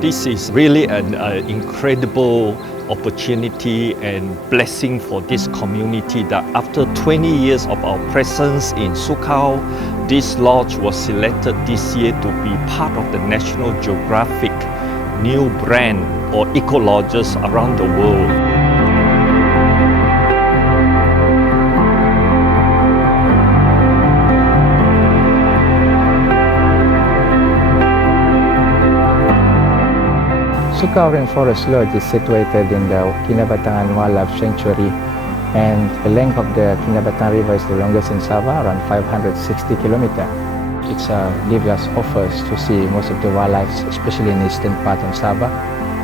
This is really an incredible opportunity and blessing for this community that after 20 years of our presence in Sukau, this lodge was selected this year to be part of the National Geographic new brand or ecolodges around the world. Sukau Rainforest Lodge is situated in the Kinabatangan Wildlife Sanctuary, and the length of the Kinabatangan River is the longest in Sabah, around 560 kilometers. It gives us offers to see most of the wildlife, especially in the eastern part of Sabah,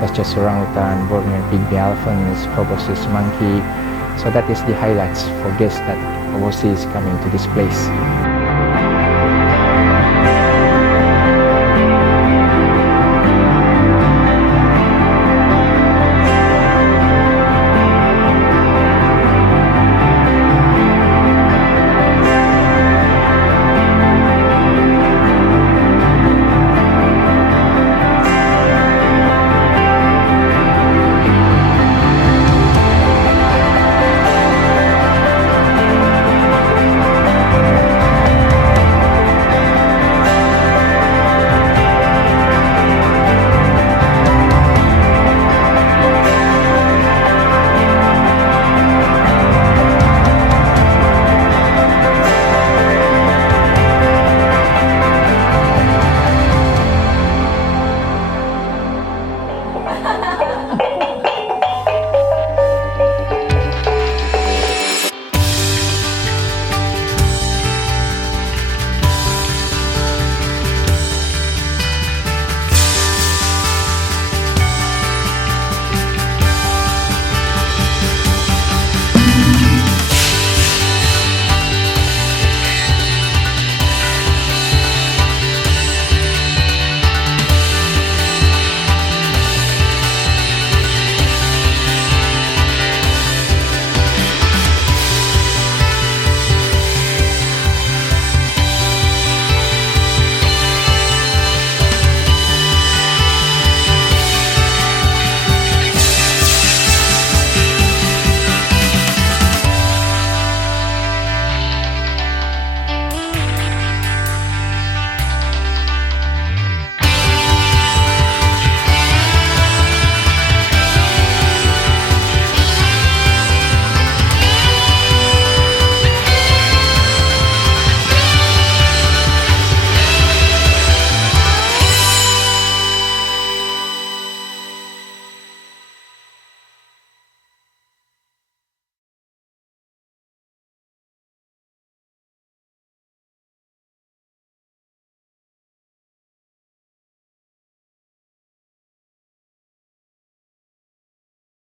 such as orangutan, Borneo pygmy elephants, proboscis monkey. So that is the highlights for guests that overseas coming to this place.